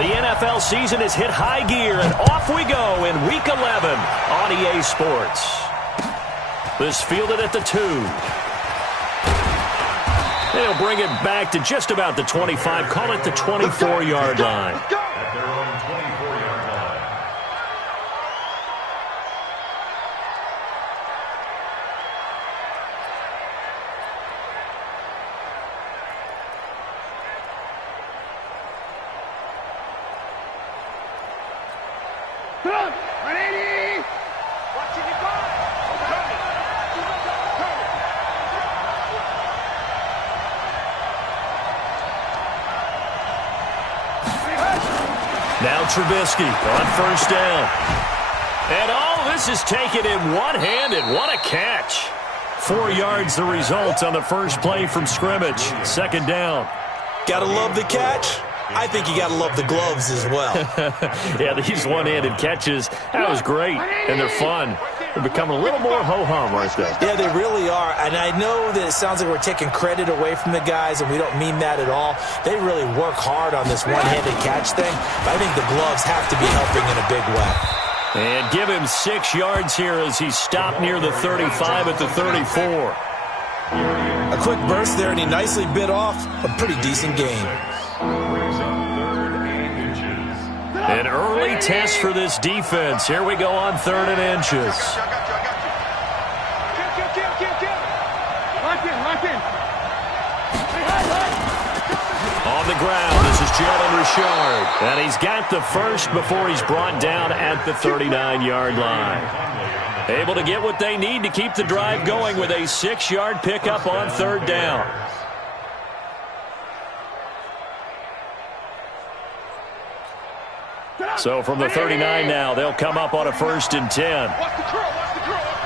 The NFL season has hit high gear, and off we go in Week 11 on EA Sports. This fielded at the 2. They'll bring it back to just about the 25, call it the 24-yard line. At their own 24-yard line. Come on, 180. Watching it go. Now Trubisky on first down. And all this is taken in one-handed. What a catch. 4 yards the result on the first play from scrimmage. Second down. Gotta love the catch. I think you gotta love the gloves as well. Yeah, these one-handed catches, that was great. And they're fun. They're becoming a little more ho-hum, aren't they? Yeah, they really are. And I know that it sounds like we're taking credit away from the guys, and we don't mean that at all. They really work hard on this one-handed catch thing. But I think the gloves have to be helping in a big way. And give him 6 yards here as he stopped near the 35 at the 34. A quick burst there, and he nicely bit off a pretty decent gain. An early test for this defense. Here we go on 3rd and inches. On the ground, this is Jalen Richard. And he's got the first before he's brought down at the 39-yard line. Able to get what they need to keep the drive going with a 6-yard pickup on 3rd down. So from the 39 now, they'll come up on a 1st and 10. Watch the curl, watch the curl, watch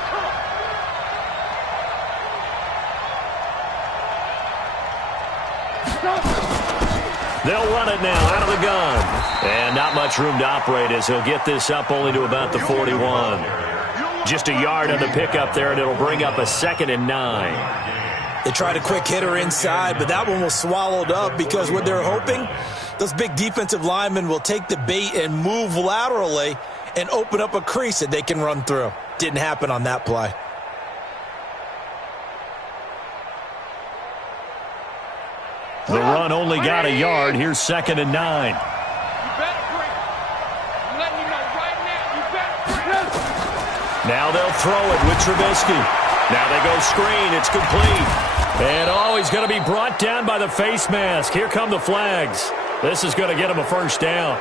the curl. They'll run it now out of the gun. And not much room to operate as he'll get this up only to about the 41. Just a yard on the pickup there, and it'll bring up a 2nd and 9. They tried a quick hitter inside, but that one was swallowed up because what they're hoping, those big defensive linemen will take the bait and move laterally and open up a crease that they can run through. Didn't happen on that play. The run only got a yard. Here's 2nd and 9. You better break. I'm letting you know right now. You better break. Now they'll throw it with Trubisky. Now they go screen. It's complete. And he's going to be brought down by the face mask. Here come the flags. This is going to get him a 1st down.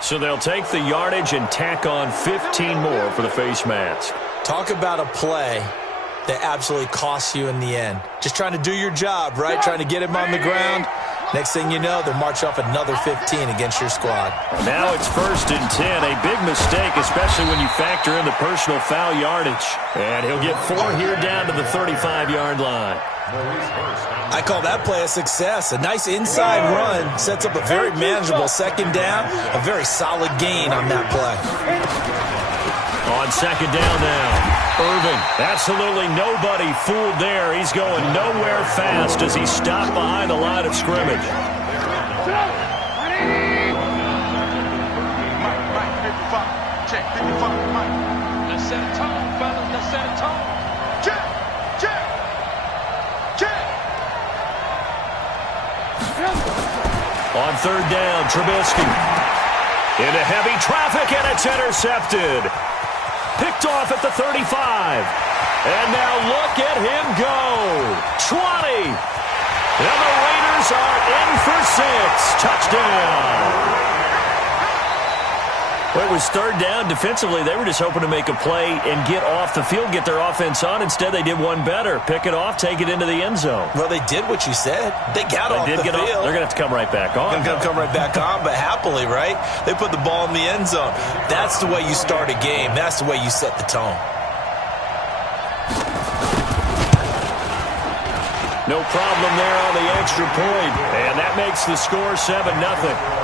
So they'll take the yardage and tack on 15 more for the face mask. Talk about a play that absolutely costs you in the end. Just trying to do your job, right? Trying to get him on the ground. Next thing you know, they'll march off another 15 against your squad. Now it's 1st and 10. A big mistake, especially when you factor in the personal foul yardage. And he'll get 4 here down to the 35-yard line. I call that play a success. A nice inside run sets up a very manageable 2nd down. A very solid gain on that play. On 2nd down now. Irving, absolutely nobody fooled there. He's going nowhere fast as he stopped behind the line of scrimmage. Let's set a tone, fellas. Let's set a tone. Check. On 3rd down, Trubisky. Into heavy traffic, and it's intercepted. Picked off at the 35. And now look at him go. 20. And the Raiders are in for 6. Touchdown. Well, it was 3rd down. Defensively, they were just hoping to make a play and get off the field, get their offense on. Instead, they did one better. Pick it off, take it into the end zone. Well, they did what you said. They got off the field. They're going to have to come right back on. They're going to come right back on, but happily, right? They put the ball in the end zone. That's the way you start a game. That's the way you set the tone. No problem there on the extra point. And that makes the score 7-0.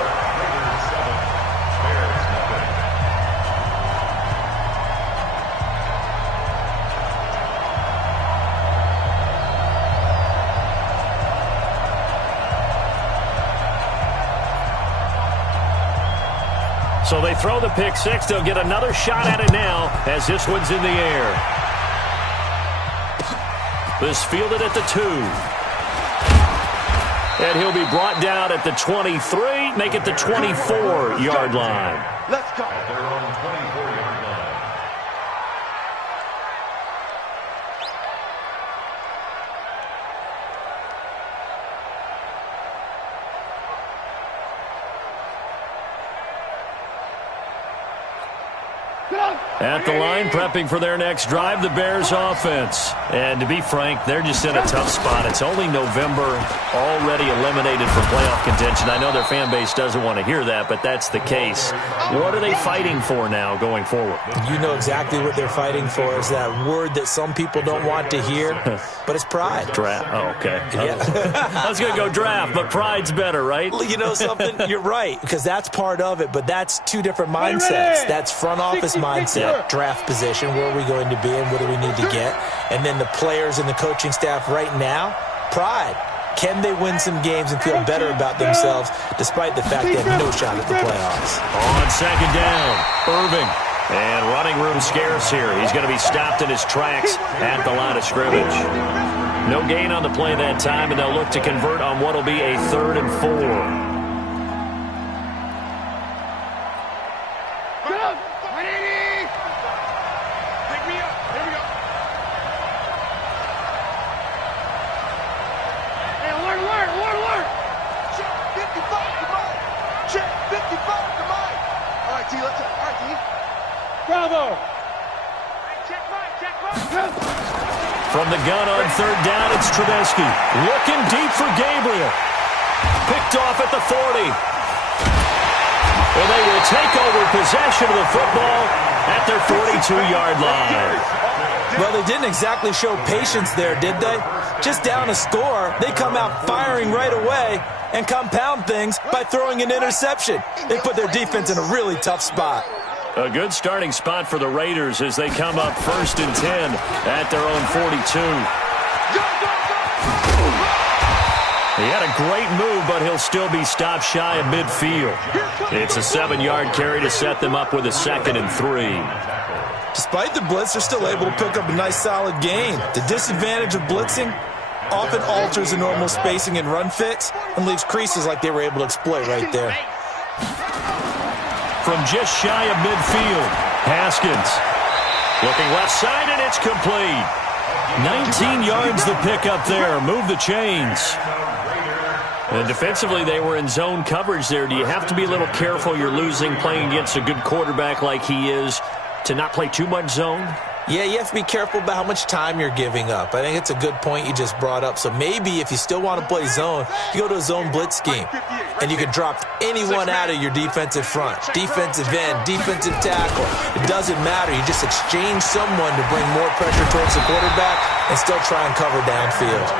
So they throw the pick six. They'll get another shot at it now as this one's in the air. This fielded at the 2. And he'll be brought down at the 23, make it the 24-yard line. Let's go. At their own 24-yard line. At the line, prepping for their next drive, the Bears offense. And to be frank, they're just in a tough spot. It's only November, already eliminated from playoff contention. I know their fan base doesn't want to hear that, but that's the case. What are they fighting for now going forward? You know exactly what they're fighting for. Is that word that some people don't want to hear, but it's pride. Draft. Oh, okay. Yeah. I was going to go draft, but pride's better, right? You know something? You're right, because that's part of it, but that's two different mindsets. That's front office mindset. Draft position, where are we going to be and what do we need to get? And then the players and the coaching staff right now, pride. Can they win some games and feel better about themselves despite the fact they have no shot at the playoffs? On second down, Irving. And running room scarce here. He's going to be stopped in his tracks at the line of scrimmage. No gain on the play that time, and they'll look to convert on what will be a 3rd and 4. Bravo! From the gun on 3rd down, it's Trubisky. Looking deep for Gabriel. Picked off at the 40. And they will take over possession of the football at their 42-yard line. Well, they didn't exactly show patience there, did they? Just down a score, they come out firing right away and compound things by throwing an interception. They put their defense in a really tough spot. A good starting spot for the Raiders as they come up 1st and 10 at their own 42. He had a great move, but he'll still be stopped shy of midfield. It's a 7-yard carry to set them up with a 2nd and 3. Despite the blitz, they're still able to pick up a nice solid gain. The disadvantage of blitzing often alters the normal spacing and run fits and leaves creases like they were able to exploit right there. From just shy of midfield, Haskins. Looking left side, and it's complete. 19 yards the pickup there. Move the chains. And defensively, they were in zone coverage there. Do you have to be a little careful? You're losing playing against a good quarterback like he is to not play too much zone? Yeah, you have to be careful about how much time you're giving up. I think it's a good point you just brought up. So maybe if you still want to play zone, you go to a zone blitz scheme. And you can drop anyone out of your defensive front. Defensive end, defensive tackle. It doesn't matter. You just exchange someone to bring more pressure towards the quarterback and still try and cover downfield.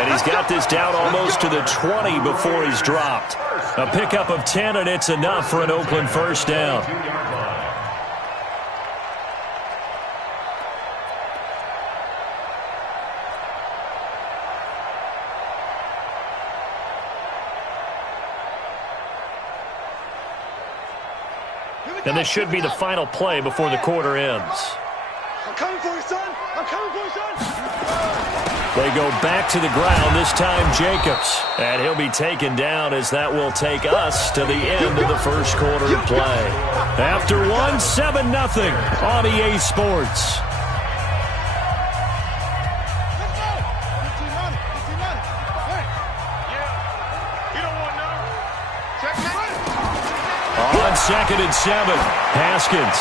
And he's got this down almost to the 20 before he's dropped. A pickup of 10, and it's enough for an Oakland 1st down. And this should be the final play before the quarter ends. I'm coming for you, son. I'm coming for you, son. They go back to the ground, this time Jacobs. And he'll be taken down as that will take us to the end of the first quarter of play. After one, 7-0 on EA Sports. On 2nd and 7, Haskins.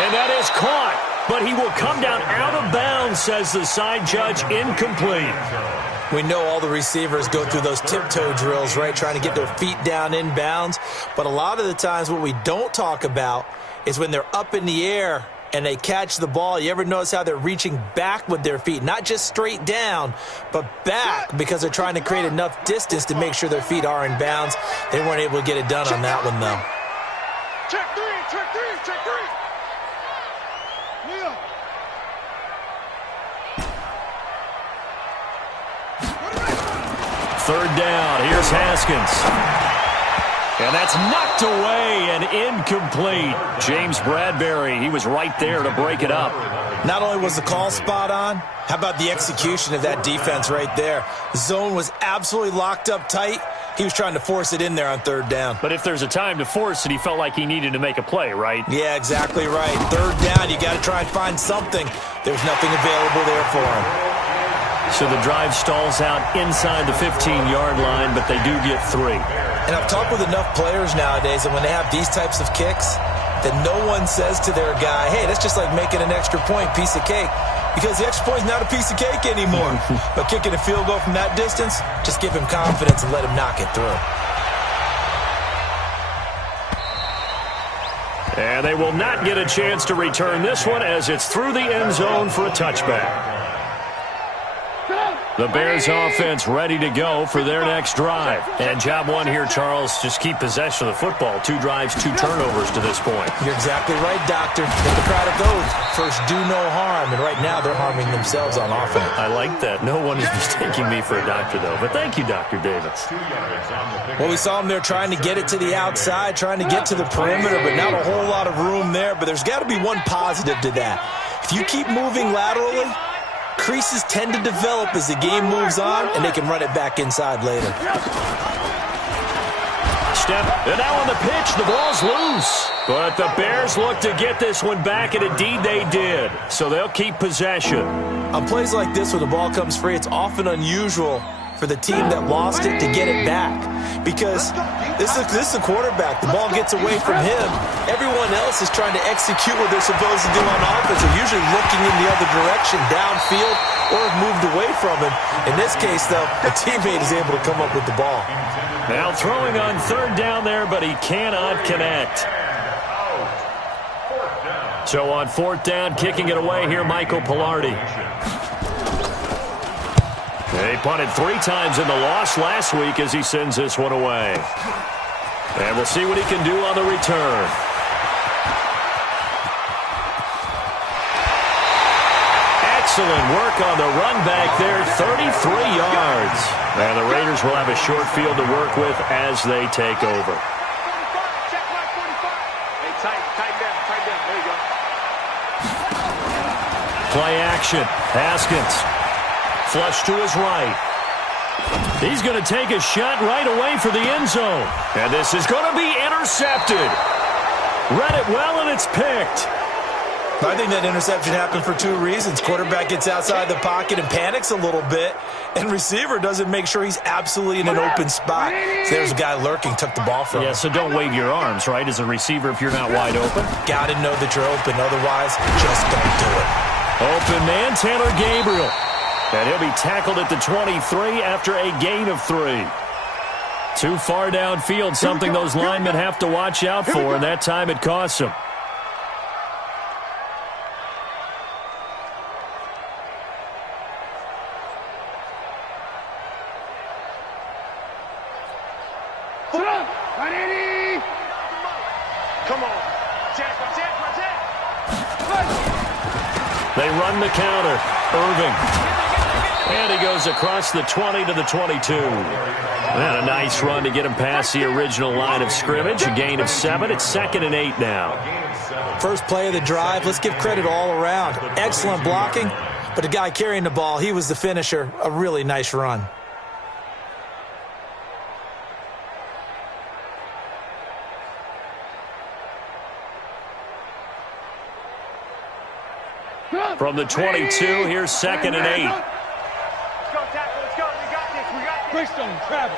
And that is caught, but he will come down out of bounds, says the side judge, incomplete. We know all the receivers go through those tiptoe drills, right, trying to get their feet down in bounds. But a lot of the times what we don't talk about is when they're up in the air and they catch the ball. You ever notice how they're reaching back with their feet? Not just straight down, but back, because they're trying to create enough distance to make sure their feet are in bounds. They weren't able to get it done on that one, though. Check three, check three, check three. Yeah. Third down. Here's Haskins. And that's knocked away and incomplete. James Bradbury, he was right there to break it up. Not only was the call spot on, how about the execution of that defense right there? The zone was absolutely locked up tight. He was trying to force it in there on third down. But if there's a time to force it, he felt like he needed to make a play, right? Yeah, exactly right. Third down, you got to try and find something. There's nothing available there for him. So the drive stalls out inside the 15-yard line, but they do get 3. And I've talked with enough players nowadays, and when they have these types of kicks, that no one says to their guy, hey, that's just like making an extra point, piece of cake. Because the extra point is not a piece of cake anymore. But kicking a field goal from that distance, just give him confidence and let him knock it through. And they will not get a chance to return this one as it's through the end zone for a touchback. The Bears offense ready to go for their next drive. And job one here, Charles, just keep possession of the football. 2 drives, 2 turnovers to this point. You're exactly right, Doctor. But the crowd of those first do no harm, and right now they're harming themselves on offense. I like that. No one is mistaking me for a doctor, though. But thank you, Dr. Davis. Well, we saw them there trying to get it to the outside, trying to get to the perimeter, but not a whole lot of room there. But there's got to be one positive to that. If you keep moving laterally, creases tend to develop as the game moves on, and they can run it back inside later. Step, and now on the pitch, the ball's loose. But the Bears look to get this one back, and indeed they did. So they'll keep possession. On plays like this where the ball comes free, it's often unusual for the team that lost it to get it back. Because this is a quarterback. The ball gets away from him. Everyone else is trying to execute what they're supposed to do on offense. They're usually looking in the other direction, downfield, or have moved away from him. In this case, though, the teammate is able to come up with the ball. Now throwing on third down there, but he cannot connect. So on fourth down, kicking it away here, Michael Pilardi. He punted 3 times in the loss last week as he sends this one away. And we'll see what he can do on the return. Excellent work on the run back there, 33 yards. And the Raiders will have a short field to work with as they take over. Check my 45. Hey, tight down. There you go. Play action. Haskins. Flush to his right. He's going to take a shot right away for the end zone. And this is going to be intercepted. Read it well, and it's picked. I think that interception happened for 2 reasons. Quarterback gets outside the pocket and panics a little bit, and receiver doesn't make sure he's absolutely in an open spot. So there's a guy lurking, took the ball from him. Yeah, so don't wave your arms, right, as a receiver if you're not wide open. Got to know that you're open. Otherwise, just don't do it. Open man, Taylor Gabriel. And he'll be tackled at the 23 after a gain of 3. Too far downfield, something those linemen have to watch out for, and that time it costs them. Come on. Jack. They run the counter. Irving. And he goes across the 20 to the 22. And a nice run to get him past the original line of scrimmage. A gain of 7. It's 2nd and 8 now. First play of the drive. Let's give credit all around. Excellent blocking. But the guy carrying the ball, he was the finisher. A really nice run. From the 22, here's 2nd and 8. Let's go, tackle. Let's go. We got this. Bridgestone, travel.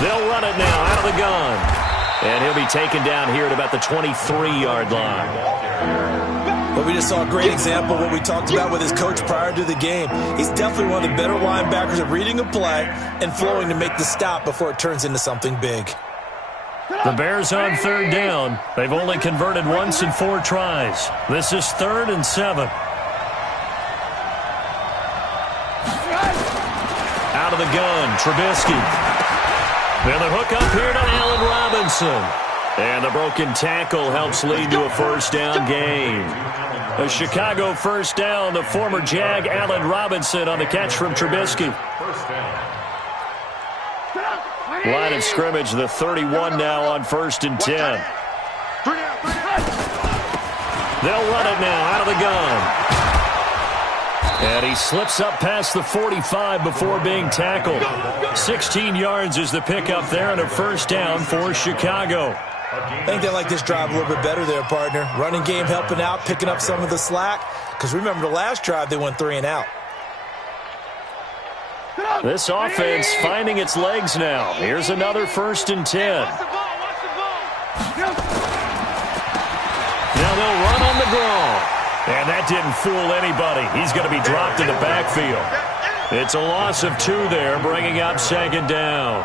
They'll run it now out of the gun. And he'll be taken down here at about the 23-yard line. But we just saw a great example of what we talked about with his coach prior to the game. He's definitely one of the better linebackers at reading a play and flowing to make the stop before it turns into something big. The Bears on third down. They've only converted once in 4 tries. This is 3rd and 7. Out of the gun, Trubisky. Then the hook up here to Allen Robinson. And the broken tackle helps lead to a first down gain. A Chicago first down, the former Jag Allen Robinson on the catch from Trubisky. First down. Line of scrimmage, the 31 now on 1st and 10. They'll run it now out of the gun. And he slips up past the 45 before being tackled. 16 yards is the pickup there and a first down for Chicago. I think they like this drive a little bit better there, partner. Running game helping out, picking up some of the slack. Because remember the last drive, they went 3 and out. This offense finding its legs now. Here's another 1st and 10. Now they'll run on the draw. And that didn't fool anybody. He's going to be dropped in the backfield. It's a loss of 2 there, bringing up 2nd down.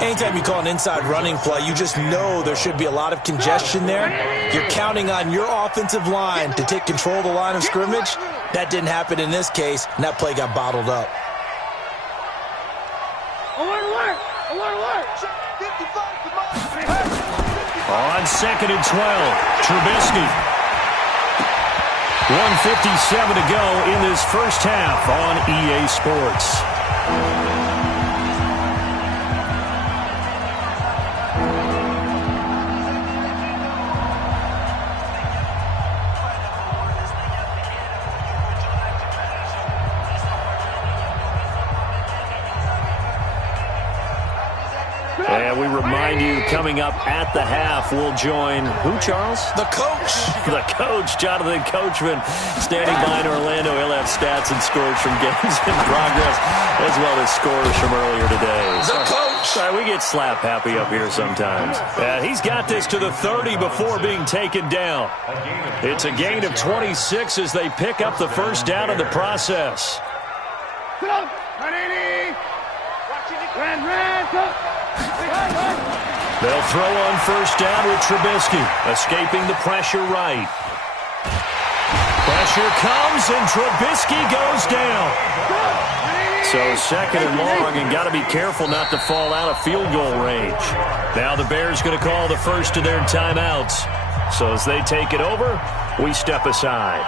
Anytime you call an inside running play, you just know there should be a lot of congestion there. You're counting on your offensive line to take control of the line of scrimmage. That didn't happen in this case, and that play got bottled up. On 2nd and 12, Trubisky. 1:57 to go in this first half on EA Sports. And we remind you, coming up at the half, we'll join who, Charles? The coach. The coach, Jonathan Coachman, standing by in Orlando. He'll have stats and scores from games in progress, as well as scores from earlier today. The coach. Sorry, we get slap happy up here sometimes. He's got this to the 30 before being taken down. It's a gain of 26 as they pick up the first down in the process. They'll throw on first down with Trubisky, escaping the pressure right. Pressure comes, and Trubisky goes down. So 2nd and long, and got to be careful not to fall out of field goal range. Now the Bears going to call the first of their timeouts. So as they take it over, we step aside.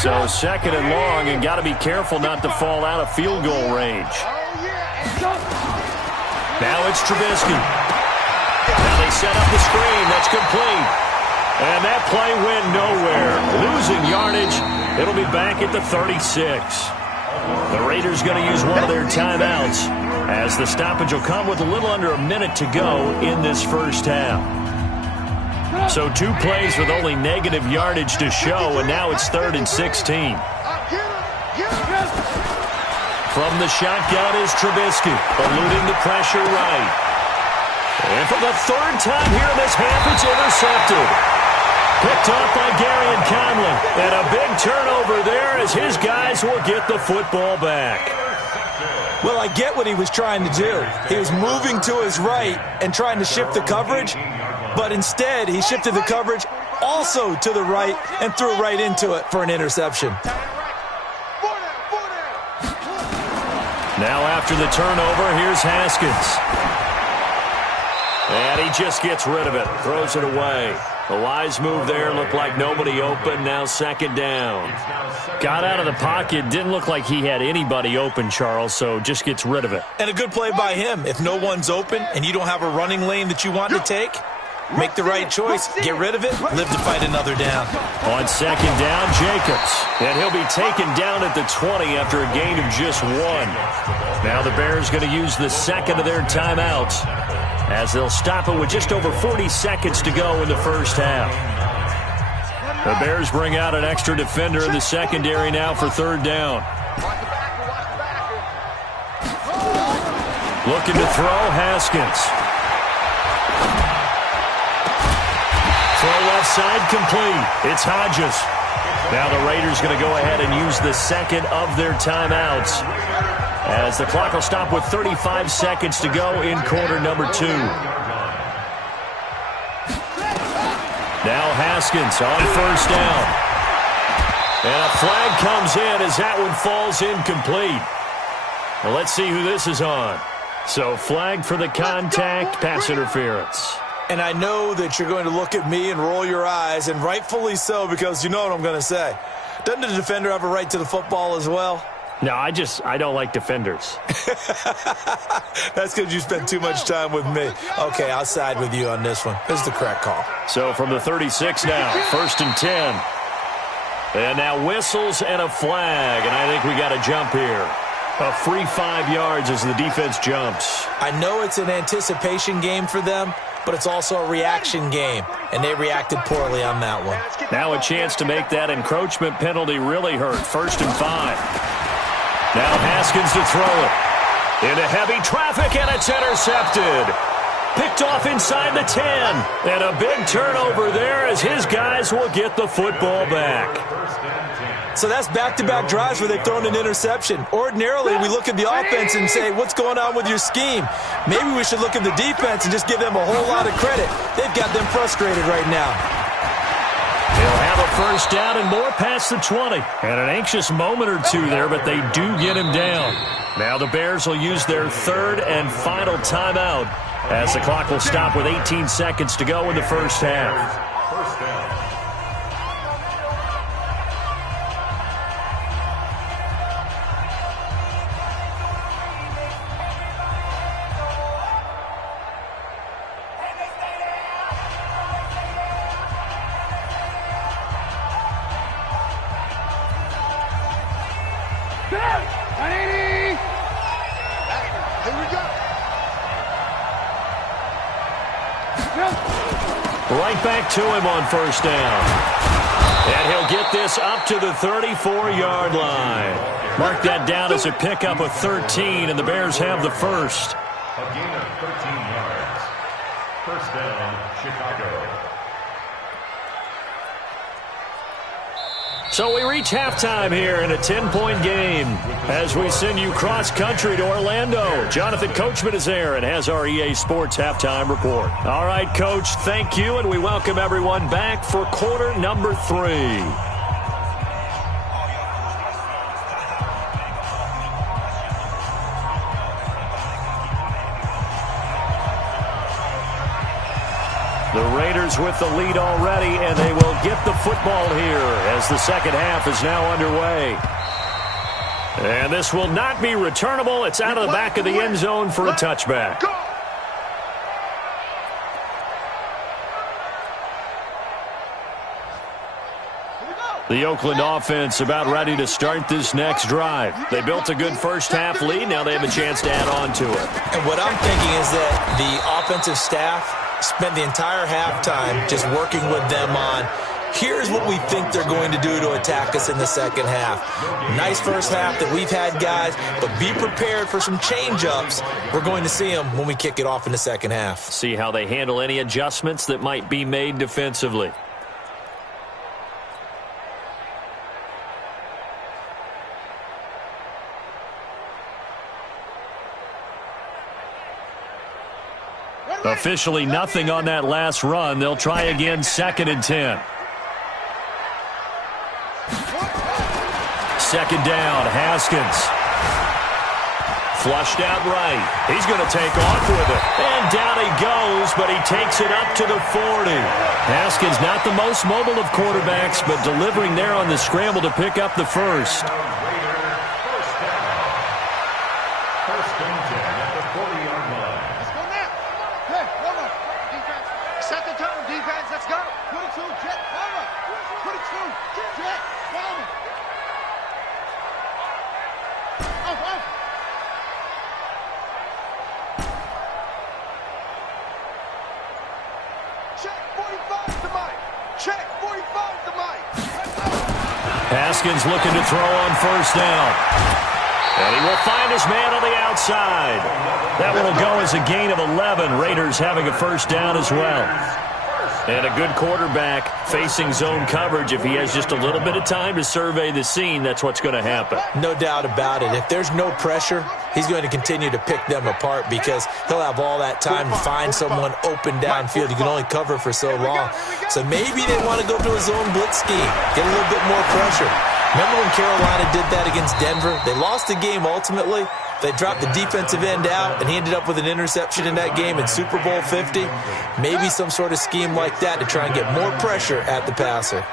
So 2nd and long, and got to be careful not to fall out of field goal range. Now it's Trubisky. Now they set up the screen. That's complete. And that play went nowhere. Losing yardage. It'll be back at the 36. The Raiders going to use one of their timeouts as the stoppage will come with a little under a minute to go in this first half. So 2 plays with only negative yardage to show, and now it's 3rd and 16. From the shotgun is Trubisky, eluding the pressure right. And for the 3rd time here in this half, it's intercepted. Picked off by Gary and Conley. And a big turnover there as his guys will get the football back. Well, I get what he was trying to do. He was moving to his right and trying to shift the coverage. But instead, he shifted the coverage also to the right and threw right into it for an interception. Now after the turnover, here's Haskins. And he just gets rid of it, throws it away. A wise move there, looked like nobody open, now 2nd down. Got out of the pocket, didn't look like he had anybody open, Charles, so just gets rid of it. And a good play by him. If no one's open and you don't have a running lane that you want to take, make the right choice, get rid of it, live to fight another down. On 2nd down, Jacobs. And he'll be taken down at the 20 after a gain of just 1. Now the Bears going to use the 2nd of their timeouts as they'll stop it with just over 40 seconds to go in the first half. The Bears bring out an extra defender in the secondary now for 3rd down. Looking to throw, Haskins. Throw left side complete. It's Hodges. Now the Raiders going to go ahead and use the 2nd of their timeouts as the clock will stop with 35 seconds to go in quarter number 2. Now Haskins on first down. And a flag comes in as that one falls incomplete. Well, let's see who this is on. So flag for the contact, pass interference. And I know that you're going to look at me and roll your eyes, and rightfully so, because you know what I'm going to say. Doesn't the defender have a right to the football as well? No, I don't like defenders. That's because you spend too much time with me. Okay, I'll side with you on this one. This is the correct call. So from the 36 now, 1st and 10. And now whistles and a flag, and I think we got a jump here. A free 5 yards as the defense jumps. I know it's an anticipation game for them, but it's also a reaction game, and they reacted poorly on that one. Now a chance to make that encroachment penalty really hurt. 1st and 5. Now Haskins to throw it. Into heavy traffic, and it's intercepted. Picked off inside the 10. And a big turnover there as his guys will get the football back. So that's back-to-back drives where they've thrown an interception. Ordinarily, we look at the offense and say, what's going on with your scheme? Maybe we should look at the defense and just give them a whole lot of credit. They've got them frustrated right now. They'll have a 1st down and more past the 20. And an anxious moment or two there, but they do get him down. Now the Bears will use their 3rd and final timeout as the clock will stop with 18 seconds to go in the 1st half. Right back to him on 1st down. And he'll get this up to the 34-yard line. Mark that down as a pickup of 13, and the Bears have the 1st. A gain of 13 yards. 1st down, Chicago. So we reach halftime here in a 10-point game as we send you cross-country to Orlando. Jonathan Coachman is there and has our EA Sports halftime report. All right, Coach, thank you, and we welcome everyone back for quarter number 3. The Raiders with the lead already, and they will get the football here as the second half is now underway. And this will not be returnable. It's out of the back of the end zone for a touchback. The Oakland offense about ready to start this next drive. They built a good first half lead. Now they have a chance to add on to it. And what I'm thinking is that the offensive staff spent the entire halftime just working with them on, here's what we think they're going to do to attack us in the second half. Nice first half that we've had, guys, but be prepared for some change-ups. We're going to see them when we kick it off in the second half. See how they handle any adjustments that might be made defensively. Officially nothing on that last run. They'll try again 2nd and 10. 2nd down, Haskins. Flushed out right. He's going to take off with it. And down he goes, but he takes it up to the 40. Haskins not the most mobile of quarterbacks, but delivering there on the scramble to pick up the 1st. Haskins looking to throw on 1st down. And he will find his man on the outside. That one will go as a gain of 11. Raiders having a 1st down as well. And a good quarterback facing zone coverage. If he has just a little bit of time to survey the scene, that's what's going to happen. No doubt about it. If there's no pressure, he's going to continue to pick them apart because he'll have all that time to find someone open downfield. You can only cover for so long. So maybe they want to go to a zone blitz scheme, get a little bit more pressure. Remember when Carolina did that against Denver? They lost the game ultimately. They dropped the defensive end out, and he ended up with an interception in that game in Super Bowl 50. Maybe some sort of scheme like that to try and get more pressure at the passer.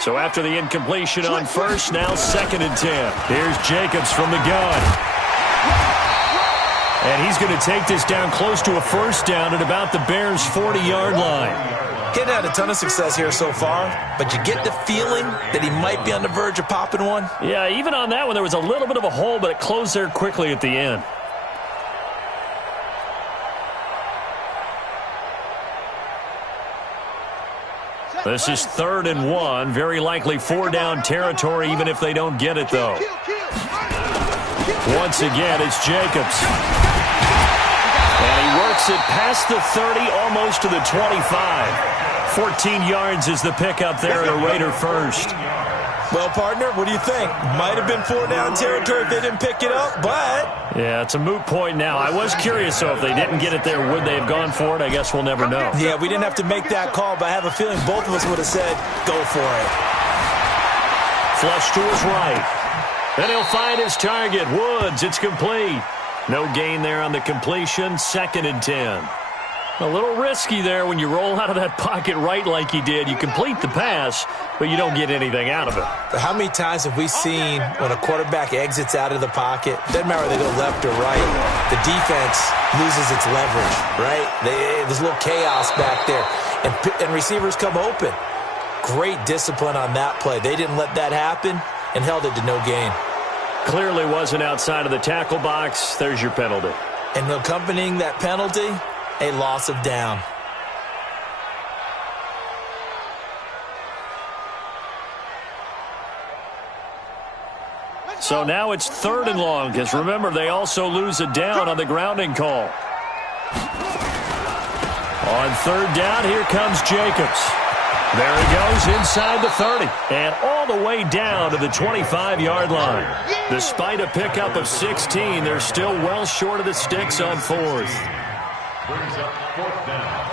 So after the incompletion on first, now 2nd and 10. Here's Jacobs from the gun. And he's going to take this down close to a first down at about the Bears' 40-yard line. He hadn't had a ton of success here so far, but you get the feeling that he might be on the verge of popping one. Yeah, even on that one, there was a little bit of a hole, but it closed there quickly at the end. This is 3rd and 1, very likely 4-down territory, even if they don't get it, though. Once again, it's Jacobs. And he works it past the 30, almost to the 25. 14 yards is the pickup there at a Raider first. Well, partner, what do you think? Might have been 4-down territory if they didn't pick it up, but... Yeah, it's a moot point now. I was curious, so if they didn't get it there, would they have gone for it? I guess we'll never know. Yeah, we didn't have to make that call, but I have a feeling both of us would have said, go for it. Flush to his right. And he'll find his target. Woods, it's complete. No gain there on the completion. 2nd and 10. A little risky there when you roll out of that pocket right like he did. You complete the pass, but you don't get anything out of it. How many times have we seen when a quarterback exits out of the pocket, doesn't matter whether they go left or right, the defense loses its leverage, right? There's a little chaos back there, and receivers come open. Great discipline on that play. They didn't let that happen and held it to no gain. Clearly wasn't outside of the tackle box. There's your penalty. And accompanying that penalty, a loss of down. So now it's 3rd and long, because remember, they also lose a down on the grounding call. On 3rd down, here comes Jacobs. There he goes inside the 30 and all the way down to the 25-yard line. Despite a pickup of 16, they're still well short of the sticks on 4th. Brings up 4th down.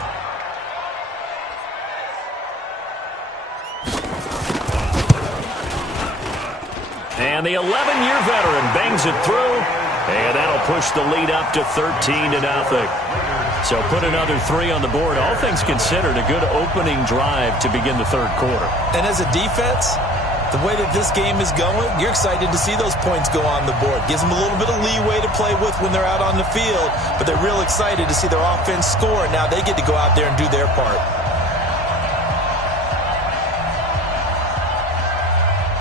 And the 11-year veteran bangs it through, and that'll push the lead up to 13-0. So put another 3 on the board. All things considered, a good opening drive to begin the 3rd quarter. And as a defense, the way that this game is going, you're excited to see those points go on the board. Gives them a little bit of leeway to play with when they're out on the field, but they're real excited to see their offense score. Now they get to go out there and do their part.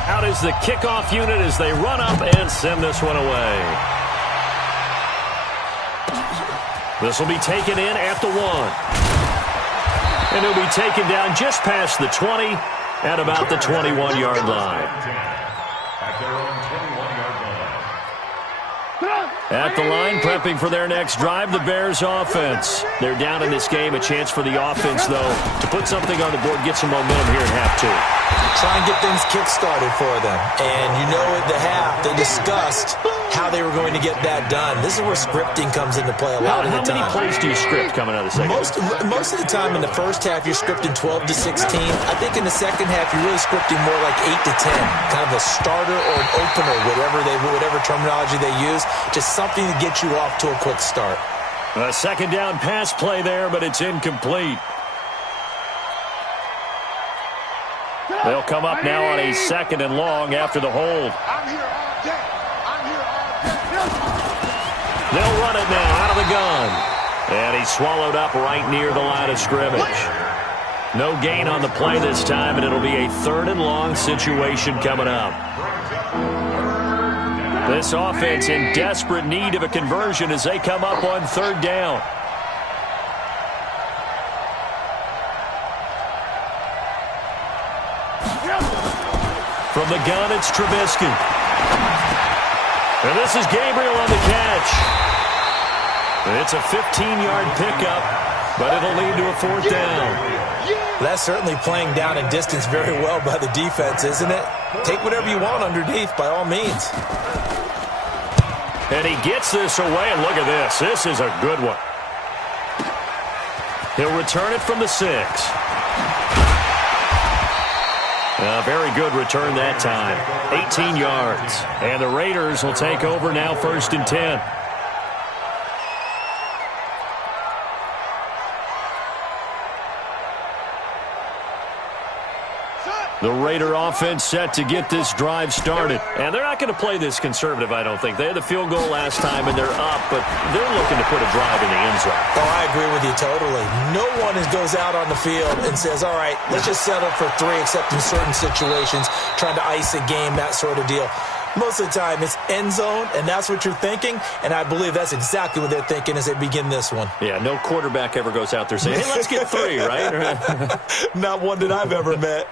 Out is the kickoff unit as they run up and send this one away. This will be taken in at the 1. And it'll be taken down just past the 20 at about the 21-yard line. At their own 21-yard line. At the line, prepping for their next drive, the Bears offense. They're down in this game. A chance for the offense, though, to put something on the board, get some momentum here in half 2. Try and get things kick-started for them. And you know at the half, they discussed how they were going to get that done. This is where scripting comes into play a lot of the time. How many plays do you script coming out of the second? Most of the time in the first half, you're scripting 12 to 16. I think in the second half, you're really scripting more like 8 to 10. Kind of a starter or an opener, whatever terminology they use. Just something to get you off to a quick start. A 2nd down pass play there, but it's incomplete. They'll come up now on a 2nd and long after the hold. I'm here all day. I'm here all day. They'll run it now out of the gun. And he's swallowed up right near the line of scrimmage. No gain on the play this time, and it'll be a 3rd and long situation coming up. This offense in desperate need of a conversion as they come up on 3rd down. From the gun, it's Trubisky. And this is Gabriel on the catch. It's a 15-yard pickup, but it'll lead to a 4th down. That's certainly playing down and distance very well by the defense, isn't it? Take whatever you want underneath, by all means. And he gets this away, and look at this. This is a good one. He'll return it from the 6. A very good return that time. 18 yards. And the Raiders will take over now 1st and 10. The Raider offense set to get this drive started. And they're not going to play this conservative, I don't think. They had the field goal last time, and they're up, but they're looking to put a drive in the end zone. Oh, I agree with you totally. No one goes out on the field and says, all right, let's just settle for 3, except in certain situations, trying to ice a game, that sort of deal. Most of the time, it's end zone, and that's what you're thinking, and I believe that's exactly what they're thinking as they begin this one. Yeah, no quarterback ever goes out there saying, hey, let's get 3, right? Not one that I've ever met.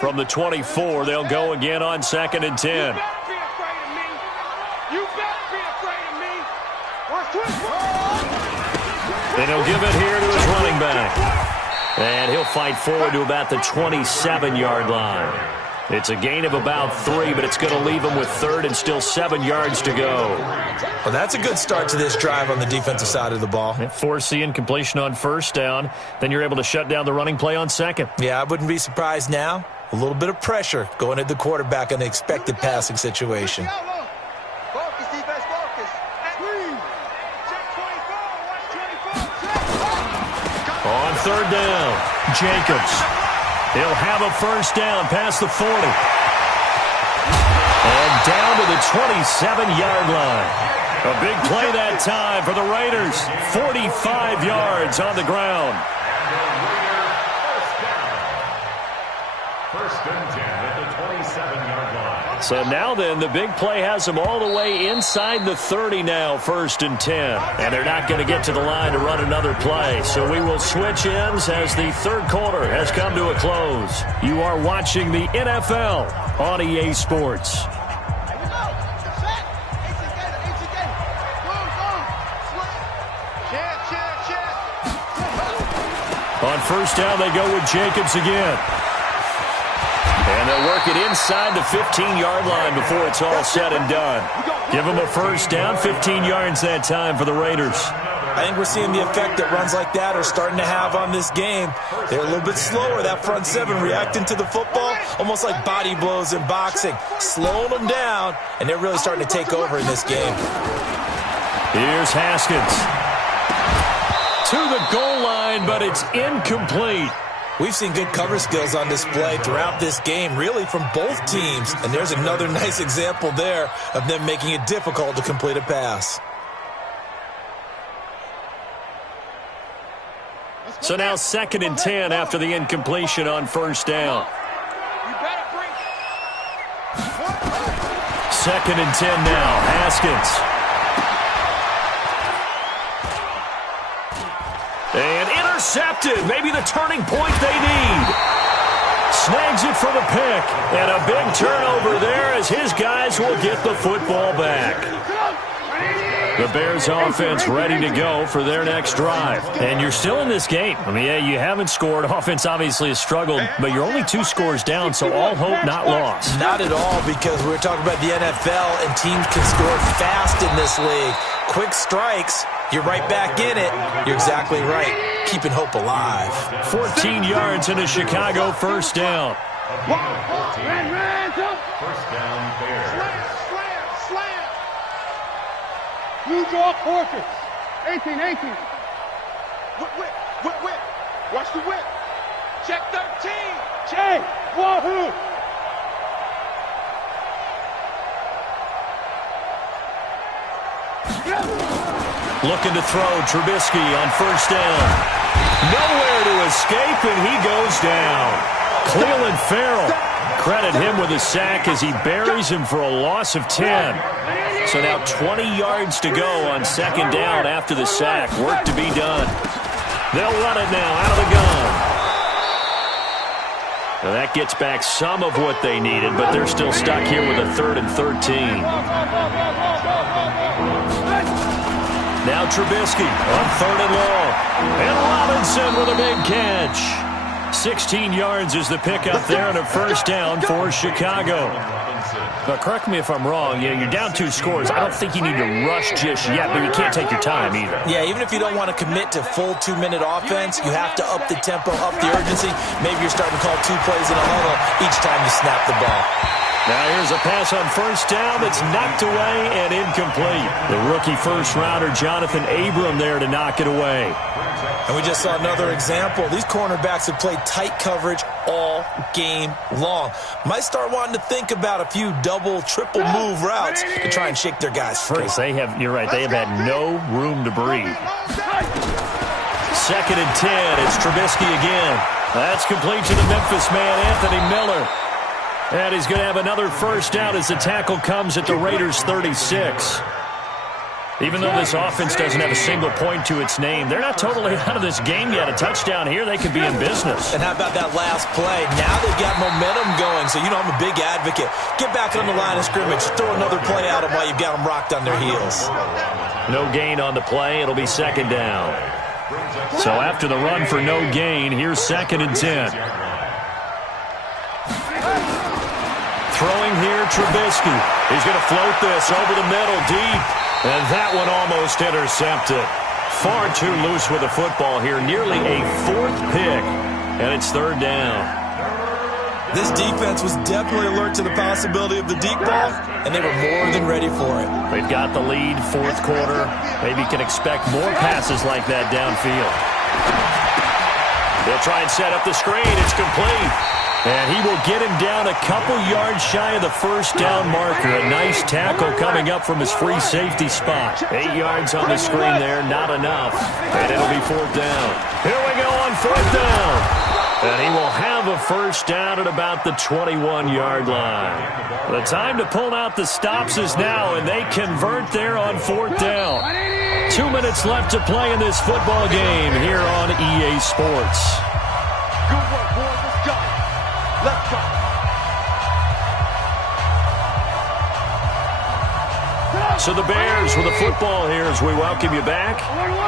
From the 24, they'll go again on 2nd and 10. You better be afraid of me. You better be afraid of me. Watch this. And he'll give it here to his running back. And he'll fight forward to about the 27-yard line. It's a gain of about 3, but it's going to leave him with 3rd and still 7 yards to go. Well, that's a good start to this drive on the defensive side of the ball. Force the incompletion on 1st down. Then you're able to shut down the running play on 2nd. Yeah, I wouldn't be surprised now. A little bit of pressure going at the quarterback in the expected passing situation. Focus, defense, focus. On 3rd down, Jacobs. He'll have a 1st down past the 40. And down to the 27-yard line. A big play that time for the Raiders. 45 yards on the ground. First and 10 at the 27-yard line. So now then, the big play has them all the way inside the 30 now, 1st and 10. And they're not going to get to the line to run another play. So we will switch ends as the 3rd quarter has come to a close. You are watching the NFL on EA Sports. On 1st down, they go with Jacobs again. And they'll work it inside the 15-yard line before it's all said and done. Give them a 1st down, 15 yards that time for the Raiders. I think we're seeing the effect that runs like that are starting to have on this game. They're a little bit slower, that front 7, reacting to the football, almost like body blows in boxing, slowing them down, and they're really starting to take over in this game. Here's Haskins. To the goal line, but it's incomplete. We've seen good cover skills on display throughout this game, really from both teams. And there's another nice example there of them making it difficult to complete a pass. So now 2nd and 10 after the incompletion on 1st down. 2nd and 10 now. Haskins. And intercepted. Maybe the turning point they need. Snags it for the pick. And a big turnover there as his guys will get the football back. The Bears offense ready to go for their next drive. And you're still in this game. I mean, yeah, you haven't scored. Offense obviously has struggled, but you're only 2 scores down, so all hope not lost. Not at all, because we're talking about the NFL, and teams can score fast in this league. Quick strikes, you're right back in it. You're exactly right. Keeping hope alive. 14 yards in a Chicago 1st down. First down, Bears. New York Orchids. 18. Whip. Watch the whip. Check 13. Jay, wahoo. Looking to throw Trubisky on 1st down. Nowhere to escape, and he goes down. Cleveland Farrell. Credit him with a sack as he buries him for a loss of 10. So now 20 yards to go on 2nd down after the sack. Work to be done. They'll run it now out of the gun. Now that gets back some of what they needed, but they're still stuck here with a 3rd and 13. Now Trubisky on 3rd and long. And Robinson with a big catch. 16 yards is the pickup there and a 1st down for Chicago. But correct me if I'm wrong. Yeah, you're down 2 scores. I don't think you need to rush just yet, but you can't take your time either. Yeah, even if you don't want to commit to full 2-minute offense, you have to up the tempo, up the urgency. Maybe you're starting to call 2 plays in a huddle each time you snap the ball. Now here's a pass on 1st down that's knocked away and incomplete. The rookie 1st-rounder Jonathan Abram there to knock it away. And we just saw another example. These cornerbacks have played tight coverage all game long. Might start wanting to think about a few double, triple move routes to try and shake their guys free. You're right, they have had no room to breathe. 2nd and 10, it's Trubisky again. That's complete to the Memphis man, Anthony Miller. And he's going to have another first down as the tackle comes at the Raiders' 36. Even though this offense doesn't have a single point to its name, they're not totally out of this game yet. A touchdown here, they could be in business. And how about that last play? Now they've got momentum going, so you know I'm a big advocate. Get back on the line of scrimmage. Throw another play at them while you've got them rocked on their heels. No gain on the play. It'll be 2nd down. So after the run for no gain, here's 2nd and 10. Throwing here, Trubisky. He's going to float this over the middle, deep. And that one almost intercepted. Far too loose with the football here. Nearly a 4th pick. And it's 3rd down. This defense was definitely alert to the possibility of the deep ball, and they were more than ready for it. They've got the lead, 4th quarter. Maybe can expect more passes like that downfield. They'll try and set up the screen. It's complete. And he will get him down a couple yards shy of the first down marker. A nice tackle coming up from his free safety spot. 8 yards on the screen there, not enough. And it'll be 4th down. Here we go on 4th down. And he will have a first down at about the 21-yard line. The time to pull out the stops is now, and they convert there on 4th down. 2 minutes left to play in this football game here on EA Sports. Good work, boys. Let's go. Let's go. So the Bears with the football here as we welcome you back.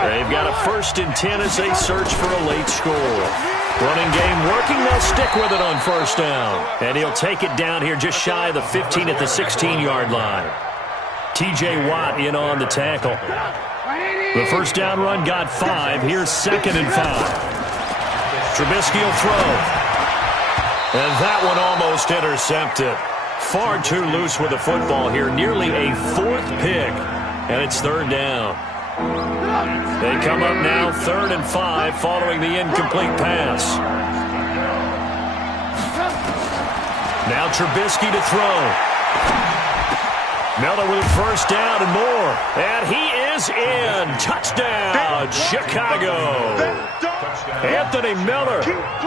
They've got a 1st and 10 as they search for a late score. Running game working. They'll stick with it on 1st down. And he'll take it down here just shy of the 15 at the 16-yard line. T.J. Watt in on the tackle. The first down run got 5. Here's 2nd and 5. Trubisky will throw. And that one almost intercepted. Far too loose with the football here. Nearly a 4th pick. And it's 3rd down. They come up now 3rd and 5 following the incomplete pass. Now Trubisky to throw. Miller with first down and more. And he is in. Touchdown, Chicago. Anthony Miller,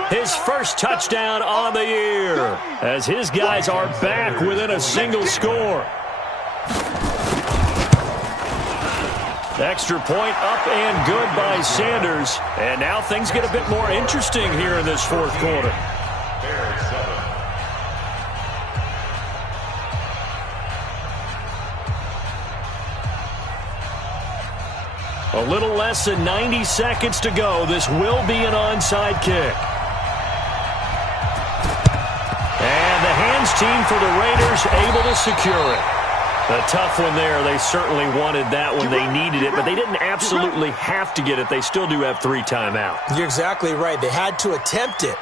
his first touchdown on the year, as his guys are back within a single score. Extra point up and good by Sanders. And now things get a bit more interesting here in this 4th quarter. A little less than 90 seconds to go. This will be an onside kick. And the hands team for the Raiders able to secure it. A tough one there. They certainly wanted that one. They needed it, but they didn't absolutely have to get it. They still do have 3 timeouts. You're exactly right. They had to attempt it.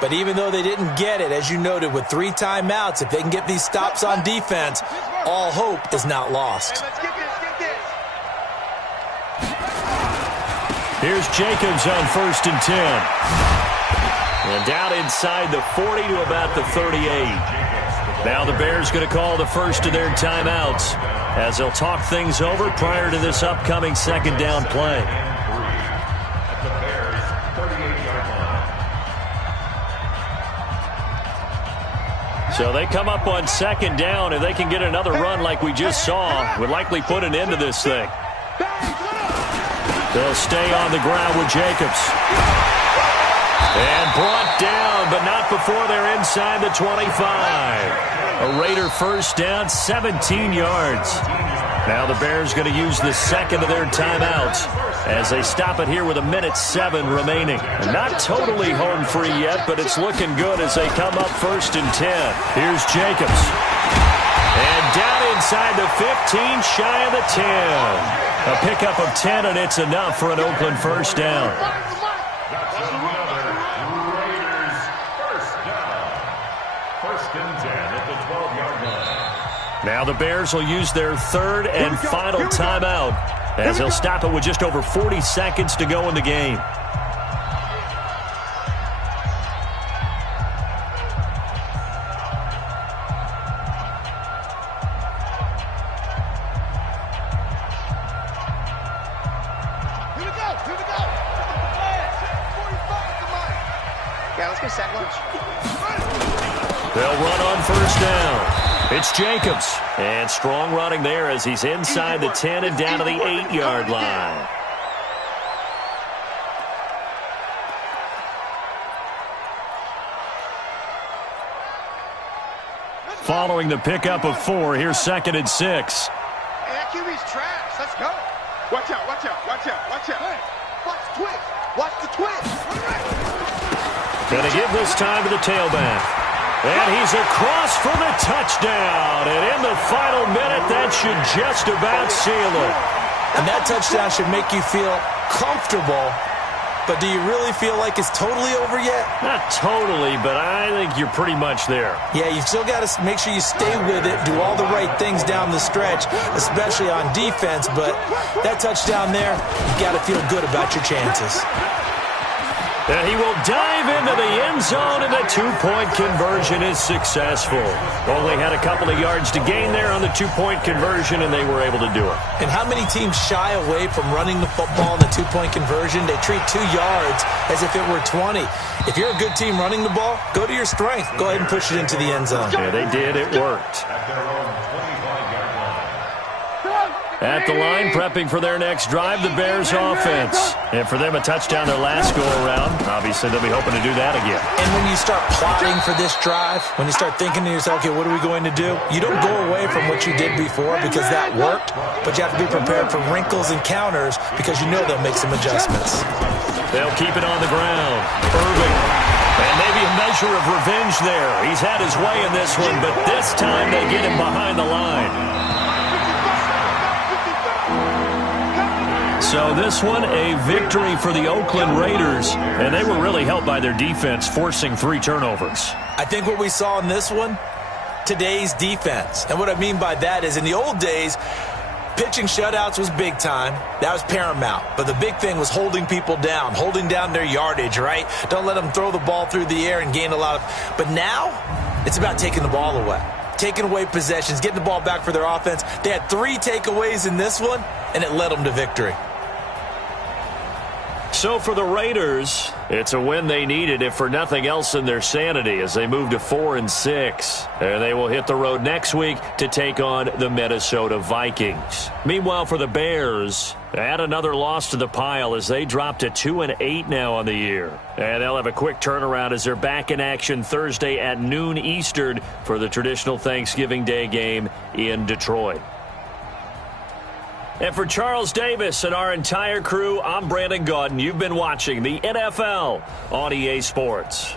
But even though they didn't get it, as you noted, with 3 timeouts, if they can get these stops on defense, all hope is not lost. Here's Jacobs on 1st and 10. And down inside the 40 to about the 38. Now the Bears going to call the first of their timeouts as they'll talk things over prior to this upcoming 2nd down play. At the Bears' 38-yard line. So they come up on 2nd down. If they can get another run like we just saw, would likely put an end to this thing. They'll stay on the ground with Jacobs. And brought down, but not before they're inside the 25. A Raider first down, 17 yards. Now the Bears going to use the 2nd of their timeouts as they stop it here with 1:07 remaining. Not totally home free yet, but it's looking good as they come up 1st and 10. Here's Jacobs. And down inside the 15, shy of the 10. A pickup of 10, and it's enough for an Oakland first down. That's another Raiders first down. 1st and 10 at the 12-yard line. Now the Bears will use their 3rd and final timeout as they'll stop it with just over 40 seconds to go in the game. Breakfast at lunch. They'll run on first down. It's Jacobs. And strong running there as he's inside the 10 and down to the 8-yard line. Following the pickup of 4, here's 2nd and 6. Hey, that QB's trash. Let's go. Watch out, watch out, watch out, watch out. Hey, watch the twist. Watch the twist. Gonna give this time to the tailback. And he's across for the touchdown. And in the final minute, that should just about seal it. And that touchdown should make you feel comfortable. But do you really feel like it's totally over yet? Not totally, but I think you're pretty much there. Yeah, you've still got to make sure you stay with it, do all the right things down the stretch, especially on defense. But that touchdown there, you've got to feel good about your chances. And he will dive into the end zone, and the two-point conversion is successful. Only had a couple of yards to gain there on the two-point conversion, and they were able to do it. And how many teams shy away from running the football in the two-point conversion? They treat 2 yards as if it were 20. If you're a good team running the ball, go to your strength. Go ahead and push it into the end zone. Yeah, they did. It worked. At their own 25-yard line. At the line, prepping for their next drive, the Bears offense. And for them, a touchdown their last go-around. Obviously, they'll be hoping to do that again. And when you start plotting for this drive, when you start thinking to yourself, okay, what are we going to do? You don't go away from what you did before because that worked, but you have to be prepared for wrinkles and counters because you know they'll make some adjustments. They'll keep it on the ground. Irving. And maybe a measure of revenge there. He's had his way in this one, but this time they get him behind the line. So this one, a victory for the Oakland Raiders, and they were really helped by their defense, forcing 3 turnovers. I think what we saw in this one, today's defense. And what I mean by that is in the old days, pitching shutouts was big time. That was paramount. But the big thing was holding people down, holding down their yardage, right? Don't let them throw the ball through the air and gain a lot of... But now, it's about taking the ball away. Taking away possessions, getting the ball back for their offense. They had 3 takeaways in this one, and it led them to victory. So for the Raiders, it's a win they needed, if for nothing else in their sanity, as they move to 4-6. And they will hit the road next week to take on the Minnesota Vikings. Meanwhile, for the Bears, add another loss to the pile as they drop to 2-8 now on the year. And they'll have a quick turnaround as they're back in action Thursday at noon Eastern for the traditional Thanksgiving Day game in Detroit. And for Charles Davis and our entire crew, I'm Brandon Gaudin. You've been watching the NFL on EA Sports.